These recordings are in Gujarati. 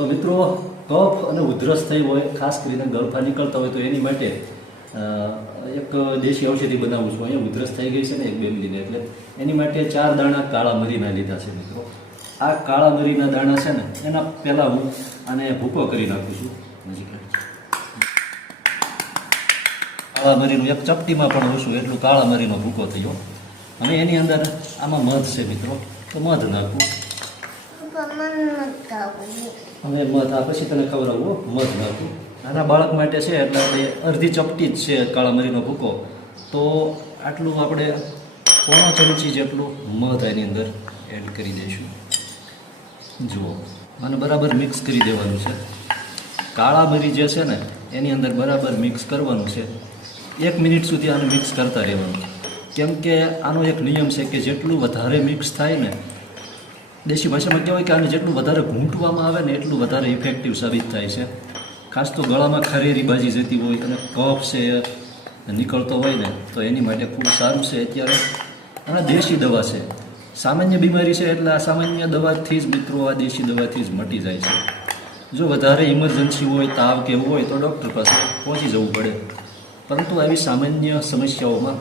તો મિત્રો, કફ અને ઉધરસ થઈ હોય, ખાસ કરીને ગળફા નીકળતા હોય તો એની માટે એક દેશી ઔષધિ બનાવું છું. અહીંયા ઉધરસ થઈ ગઈ છે ને 1-2 મિનિટ, એટલે એની માટે 4 દાણા કાળા મરીના લીધા છે મિત્રો. આ કાળા મરીના દાણા છે ને, એના પહેલાં હું આને ભૂકો કરી નાખું છું. કાળા મરીનું એક ચપટીમાં પણ ઓછું એટલું કાળા મરીનો ભૂકો થયો. હવે એની અંદર આમાં મધ છે મિત્રો, તો મધ નાખવું. હવે મધ આ પછી તને ખવડાવું, મધ નાખવું. નાના બાળક માટે છે એટલે આપણે અડધી ચપટી જ છે કાળા મરીનો ભૂકો, તો આટલું આપણે 1 ચમચી જેટલું મધ એની અંદર એડ કરી દઈશું. જુઓ, અને બરાબર મિક્સ કરી દેવાનું છે. કાળા મરી જે છે ને એની અંદર બરાબર મિક્સ કરવાનું છે. 1 મિનિટ સુધી આને મિક્સ કરતા રહેવાનું, કેમ કે આનો એક નિયમ છે કે જેટલું વધારે મિક્સ થાય ને, દેશી ભાષામાં કહેવાય કે આને જેટલું વધારે ઘૂંટવામાં આવે ને એટલું વધારે ઇફેક્ટિવ સાબિત થાય છે. ખાસ તો ગળામાં ખરેરી બાજી જતી હોય અને કફ છે નીકળતો હોય ને, તો એની માટે ખૂબ સારું છે. અત્યારે આ દેશી દવા છે, સામાન્ય બીમારી છે એટલે આ સામાન્ય દવાથી જ મિત્રો, આ દેશી દવાથી જ મટી જાય છે. જો વધારે ઇમરજન્સી હોય, તાવ કે એવું હોય તો ડૉક્ટર પાસે પહોંચી જવું પડે, પરંતુ આવી સામાન્ય સમસ્યાઓમાં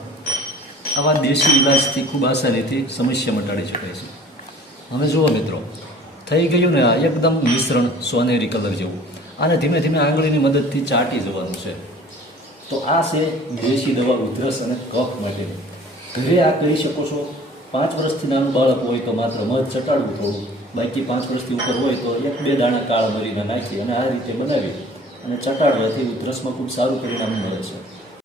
આવા દેશી ઇલાજથી ખૂબ આસાનીથી સમસ્યા મટાડી શકાય છે. હવે જુઓ મિત્રો, થઈ ગયું ને આ એકદમ મિશ્રણ સોનેરી કલર જેવું. આને ધીમે ધીમે આંગળીની મદદથી ચાટી જવાનું છે. તો આ છે દેશી દવા ઉધરસ અને કફ માટે. ઘરે આ કરી શકો છો. 5 વર્ષથી નાનું બાળક હોય તો માત્ર મધ ચટાડવું થોડું, બાકી 5 વર્ષથી ઉપર હોય તો 1-2 દાણા કાળા મરીના નાખી અને આ રીતે બનાવી અને ચટાડવાથી ઉધરસમાં ખૂબ સારું પરિણામ મળે છે.